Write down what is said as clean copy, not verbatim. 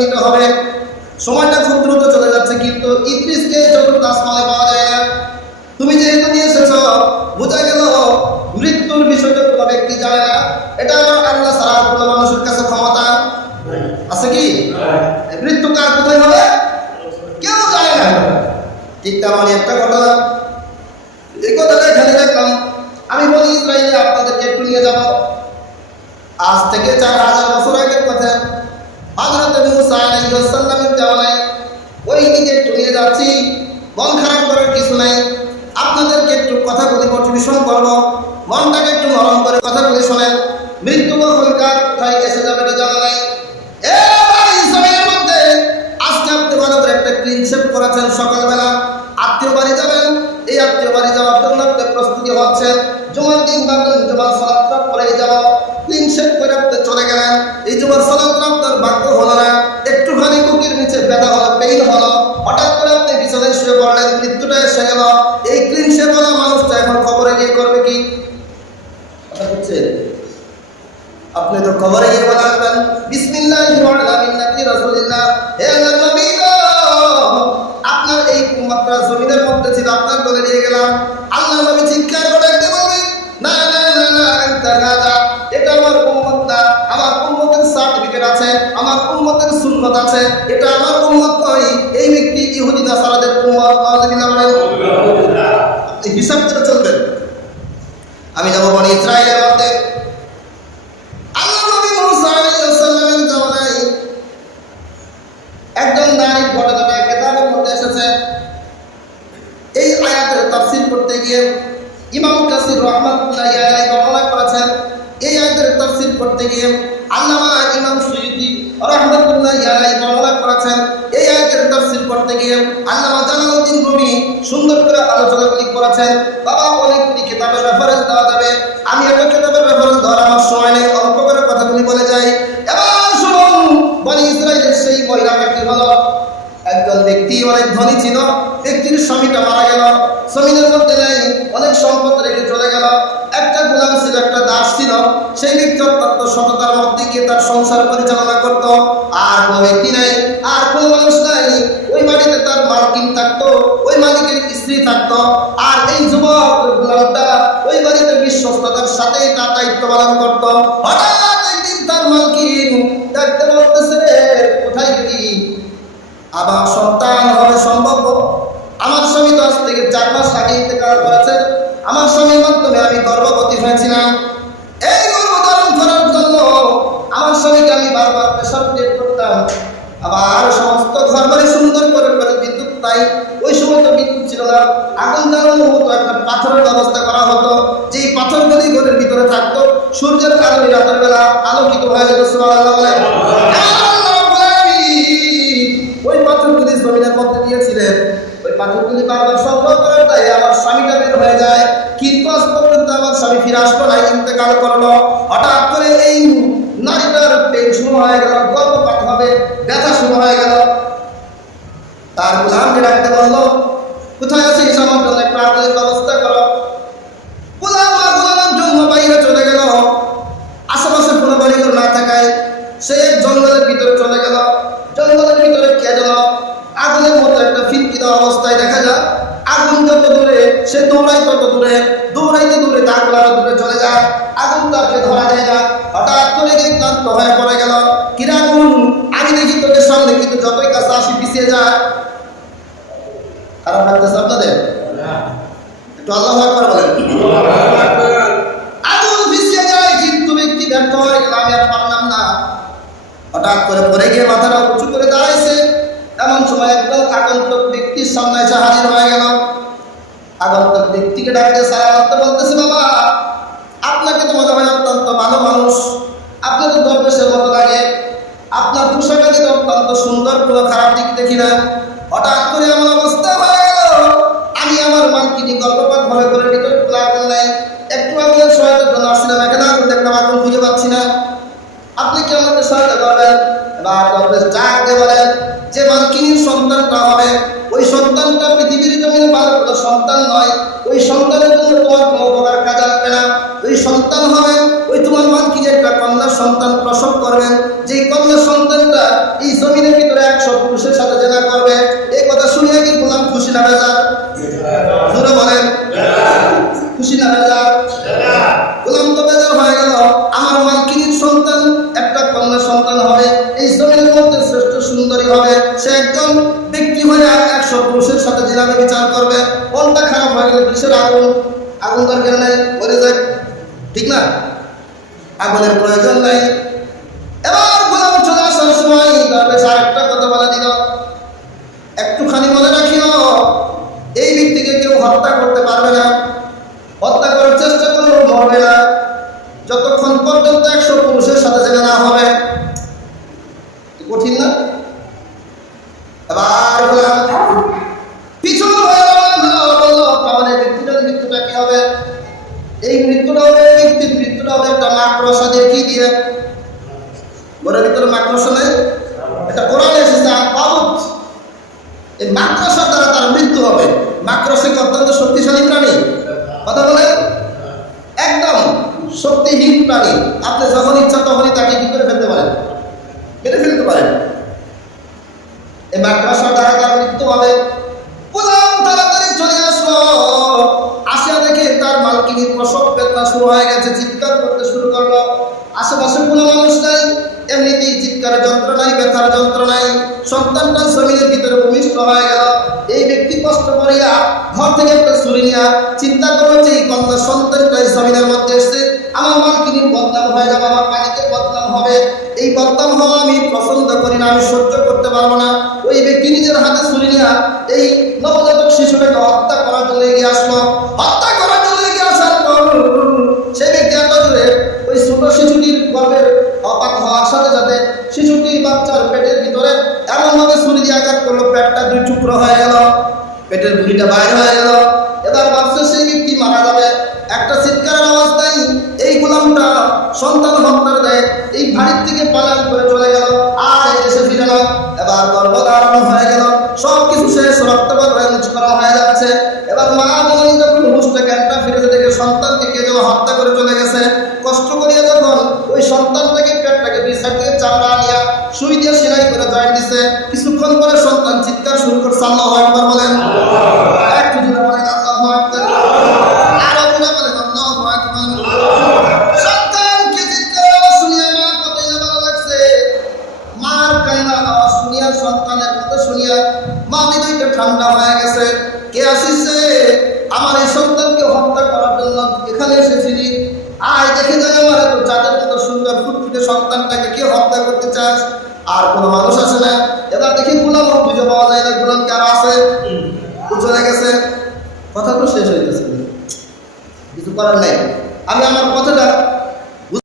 নিতে হবে। সময়টা খুব দ্রুত চলে যাচ্ছে, কিন্তু ইদ্রিসকে চতুর্থ আসমানে পাওয়া যায় না। তুমি যেহেতু নিয়ে এসেছ, বোঝা গেল মৃত্যুর বিষয়টা কোনো ব্যক্তি জানে না। এটা আমার আল্লাহ ছাড়া আর কোনো মানুষের কাছে ক্ষমতা আছে কি? মৃত্যু কার কোথায় হবে কেউ জানে না। ঠিক তেমনই একটা ঘটনা, এই কথাটা এখানে দেখলাম। আমি বলি ইসরায়েলে আপনাদেরকে একটু নিয়ে যাব। আজ থেকে 4000 বছর আগের কথা। হযরত মুসা আলাইহিস সালামের জামানায় ওই দিকে একটু নিয়ে যাচ্ছি। মন খারাপ করার কিছু নাই, আপনাদেরকে একটু কথাগুলি মোটিভেশন করব, মনটাকে একটু নরম করে কথাগুলি শোনেন। মৃত্যু কখনকার কোথায় এসে যাবে এটা জানা নাই। ইসরায়েলের মধ্যে আজকে আপনি ভালো করে একটা ক্লিন শেপ করেছেন, সকালবেলা আত্মীয় বাড়ি যাবেন। এই আত্মীয় বাড়ি যাওয়ার জন্য আপনি প্রস্তুতি হচ্ছেন। জুমার দিন ভাবলেন জুমার সালাতটা পড়ে যাব, ক্লিন শেপ করে আপনি চলে গেলেন। এই জুমার সালাতটা আপনার ভাগ্য হলো না, একটুখানি বুকের নিচে ব্যথা হলো, পেইন হলো, হঠাৎ করে আপনি বিছানায় শুয়ে পড়লেন, মৃত্যুটা এসে গেল। এই ক্লিন শেপ হলো মানুষটা এখন কবরে গিয়ে করবে কি? কথা হচ্ছে, আপনি তো কবরে গিয়ে বলবেন বিসমিল্লাহির রহমানির রহিম রাসূলুল্লাহ, হে আল্লাহর নবী গো, আপনার এই উম্মতরা জমিনের মধ্যে ছিল, আপনার বলে দিয়ে গেলাম। আল্লাহর নবী চিৎকার করে একটা বলবেন, না না না না, আনতা হাদা, এটা আমার উম্মত না, আমার উম্মতের সার্টিফিকেট আছে, আমার উম্মতের সুন্নাত আছে, এটা আমার উম্মত নয়। এই ব্যক্তি ইহুদি নাসারাদের উম্মত। আলহামদুলিল্লাহ, হিসাব করে চলবেন। আমি যাব বনি ইসরায়েলের মধ্যে। একজন নারীর ঘটনাটা কিতাবের মধ্যে এসেছে। এই আয়াতের তাফসীর করতে গিয়ে ইমাম কাসির রাহমাতুল্লাহি আলাইহি বর্ণনা করেছেন। এই আয়াতের তাফসীর করতে গিয়ে আল্লামা ইমাম সুয়ুতী রাহমাতুল্লাহি আলাইহি বর্ণনা করেছেন। এই আয়াতের তাফসীর করতে গিয়ে আল্লামা জালালউদ্দিন রুমি সুন্দর করে আলোচনাগুলি করেছেন। বাবা, অনেকগুলি কিতাবের রেফারেন্স দেওয়া যাবে, আমি একটা কিতাবের রেফারেন্স ধরার আমার সময় নেই, অল্প করে কথাগুলি বলে যাই। এবার শুনুন, বনি ইসরায়েলের সেই মহিলাটা কি হলো? একজন ব্যক্তি অনেক ধনী ছিল, ব্যক্তির স্বামীটা মারা গেল, জমিনের মধ্যে নেই, অনেক সম্পদ রেখে চলে গেল। একটা গোলাম ছিল, একটা দাস ছিল। সেই ব্যক্তি অত্যন্ত সততার মধ্যে গিয়ে তার সংসার পরিচালনা করত। আর কোনো ব্যক্তি নাই, আর কোনো মানুষ নাই। ওই বাড়িতে তার মালকিন থাকতো, ওই মালিকের স্ত্রী থাকতো। আর এই যুবক গোলামটা ওই বাড়িতে বিশ্বস্ততার সাথে তার দায়িত্ব পালন করত। হঠাৎ একদিন তার মালকিন দেখতে বলতেছে, কোথায় গেলি? আবার সন্তান হবে সম্ভব? আমার স্বামী তো আজ থেকে 4 মাস আগে ইন্তেকাল করেছে, আমার স্বামীর মাধ্যমে আমি গর্ভবতী হয়েছিলাম। এই গর্ভধারণ করার জন্য আমার স্বামীকে আমি বারবার প্রেসার ক্রিয়েট করতাম। আবার সমস্ত ঘর বাড়ি সুন্দর করে বিদ্যুৎ নাই, ওই সময় তো বিদ্যুৎ ছিল না, আগুন জ্বালানো হতো, একটা পাথরের ব্যবস্থা করা হতো, যেই পাথরগুলি ঘরের ভিতরে থাকতো, সূর্যের আলো রাতের বেলা আলোকিত হয়ে যেত। সুবহানাল্লাহ বলেন। ওই পাথরগুলি জমিনের মধ্যে দিয়েছিলেন, ওই পাথরগুলি বারবার সংগ্রহ করার দায় আমার স্বামীটা বের হয়ে যায়, কিন্তু আজ পর্যন্ত আমার স্বামী ফিরে আসলো না, ইন্তেকাল করলো। হঠাৎ করে এই নারীটার পেট শুরু হয়ে গেল, গর্ভপাত হবে, ব্যথা শুরু হয়ে গেল। তার গোলামকে ডাকতে বললো, কোথায় আছিস, আমার জন্য একটু আদরের ব্যবস্থা করো। গোলাম আর গোলামের জন্য বাইরে চলে গেল। আশেপাশে কোনো বাড়িঘর না থাকায় সে এক জঙ্গলের ভিতরে চলে গেল। জঙ্গলের ভিতরে কে যেন আগুনের মতো একটা ফিনকি দেওয়া অবস্থায় দেখা যায়। আগুন যত দূরে, সে দৌড়াই তত দূরে, দৌড়াইতে দূরে তার আরো দূরে চলে যায়, আগুন তাকে ধরা যায় না। হঠাৎ করে গিয়ে ক্লান্ত হয়ে পড়ে গেল। কিরা আগুন, আমি দেখি তোদের সামনে, কিন্তু যতই কাছে আসি পিছিয়ে যায়। খারাপ লাগতেছে আপনাদের? একটু আল্লাহু আকবার বলেন। আগুন পিছিয়ে যায়, কিন্তু ব্যক্তি ব্যর্থ হয়ে গেল, আমি আর পারলাম না। হঠাৎ করে পড়ে গিয়ে মাথাটা উঁচু করে দাঁড়াইছে। এমন সময় একদম আগন্তুক ব্যক্তির সামনে এসে হাজির হয়ে গেল। আগন্তুক ব্যক্তিকে ডাকতে সালাম বলতেছে, বাবা, আপনাকে তো মনে হয় অত্যন্ত ভালো মানুষ, আপনি তো দরবেশের মতো লাগে, আপনার পোশাকাদি অত্যন্ত সুন্দর, কোনো খারাপ দিক দেখি না। হঠাৎ করে এমন অবস্থা হয়ে গেল, আমি আমার মালকিনি গর্ভপাত ভয় করে ভিতরে আগুন নাই, একটু আগুনের সহায়তার জন্য আসছিলাম, এখানে আগুন দেখলাম, আগুন খুঁজে পাচ্ছি না, আপনি কি আমাকে সহায়তা করবেন? এবার দরবেশ ডাকতে বলেন, যে মালকিনীর সন্তানটা হবে, ওই সন্তানটা পৃথিবীর জমিনে ভালো কোনো সন্তান নয়, ওই সন্তানের জন্য তোমার কোনো উপকার কাজ আসবে না। ওই সন্তান হবে, ওই তোমার মালকিনী একটা কন্যা সন্তান প্রসব করবেন, যেই কন্যা সন্তানটা এই জমিনে নামে বিচার করবে। মনটা খারাপ হয়ে গেলে কিসের আগুন, আগুন দরকার নেই, মরে যায়, ঠিক না? আগুনের প্রয়োজন নেই। এবার গোলাম চলে আসার সময় দরবেশ আরেকটা কথা বলে দিল, একটুখানি মনে রাখিও, এই ব্যক্তিকে কেউ হত্যা করতে পারবে না, হত্যা করার চেষ্টা করলেও মরবে না, যতক্ষণ পর্যন্ত 100 পুরুষের সাথে যেন না হবে। কঠিন না? এবার গোলাম পিছন হয়ে বলল, তাহলে ব্যক্তিটার মৃত্যুটা কি হবে? এই মৃত্যুটা হবে, ব্যক্তির মৃত্যুটা হবে একটা মাকড়সা দিয়ে, কি দিয়ে? ঘরের ভিতরে মাকড়সা নেই, এটা কোরআনে এসেছে আবাউত, এই মাকড়সার দ্বারা তার মৃত্যু হবে। মাকড়সা কি অত্যন্ত শক্তিশালী প্রাণী? কথা বলে, একদম শক্তিহীন প্রাণী। আপনি যখন ইচ্ছা তখনই তাকে কি করে ফেলতে পারেন? মেরে ফেলতে পারেন। এই মাকড়সার দ্বারা তার মৃত্যু হবে। গোলাম তাড়াতাড়ি চলে আসলো, আসিয়া দেখে তার মালকিনীর প্রসব বেদনা শুরু হয়ে গেছে, চিৎকার করতে শুরু করলো। আশেপাশে কোনো মানুষ নাই, এমনিতেই চিৎকারের যন্ত্রণায়, ব্যথার যন্ত্রণায় সন্তানটা জমিনের ভিতরে ভূমিষ্ঠ হয়ে গেল। এই ব্যক্তি কষ্ট করিয়া ঘর থেকে একটা ছুরি নিয়া চিন্তা করলো যে এই কন্যা সন্তানটা জমিনের মধ্যে এসছে, আমার মালকিনীর বদনাম হয়ে যাবে, আমার মালিকের বদনাম হবে, এই বদনাম হওয়া আমি পছন্দ করি না, আমি সহ্য করতে পারবো না। ওই ব্যক্তি নিজের হাতে ছুরি নিয়া এই নবজাতক শিশুটাকে হত্যা করার জন্য এগিয়ে আসলো। হত্যা করার জন্য এগিয়ে আসার পর সেই ব্যক্তি এত জোরে ওই ছোট শিশুটির গর্ভের অপাত হওয়ার সাথে সাথে শিশুটির বাচ্চার পেটের ভিতরে এমনভাবে ছুরি দিয়ে আঘাত করলো, পেটটা 2 টুকরো হয়ে গেল, পেটের ভুঁড়িটা বাইরে হয়ে গেল। এবার ভাবছে সেই ব্যক্তি মারা যাবে, একটা চিৎকারের আওয়াজ নাই, এই গোলামটা সন্তান হত্যার দেয় এই বাড়ির থেকে পালান করে চলে গেল, আর এই দেশে ফিরে না। এবার গর্ভধারণ হয়ে গেল, সবকিছু শেষ, রক্তপাত হয়ে যাচ্ছে। এবার মা জননী যখন হুঁশটা জ্ঞানটা ফিরে দেখে সন্তানকে কে যেন হত্যা করে চলে গেছে, কষ্ট করিয়া যখন ওই সন্তানটাকে পেটটাকে 2 সাইড থেকে চামড়া আনিয়া সুই দিয়ে সেলাই করে জয়েন দিছে, কিছুক্ষণ পরে সন্তান চিৎকার শুরু করছে, আল্লাহু আকবার বলেন, একটু জোরে বলেন আল্লাহু আকবার, আরো জোরে বলেন আল্লাহু আকবার। সন্তানকে চিৎকার আওয়াজ শুনিয়া মা কতই না ভালো লাগছে, মার কান্না আওয়াজ শুনিয়া, সন্তানের কথা শুনিয়া মা হৃদয়টা ঠান্ডা হয়ে গেছে। কে আসিছে? আমার এই সন্তানকে হত্যা করার জন্য এখানে এসেছিলি, আয় দেখে যায় আমার এত চাঁদের মতো সুন্দর ফুটফুটে সন্তানটাকে কে হত্যা করতে চাস? আর কোনো মানুষ আসে না। এবার দেখি গোলাম খুঁজে পাওয়া যায় না, গোলাম কি আর আছে? চলে গেছে। কথা তো শেষ হইতেছে, কিছু করার নাই। আমি আমার কথাটা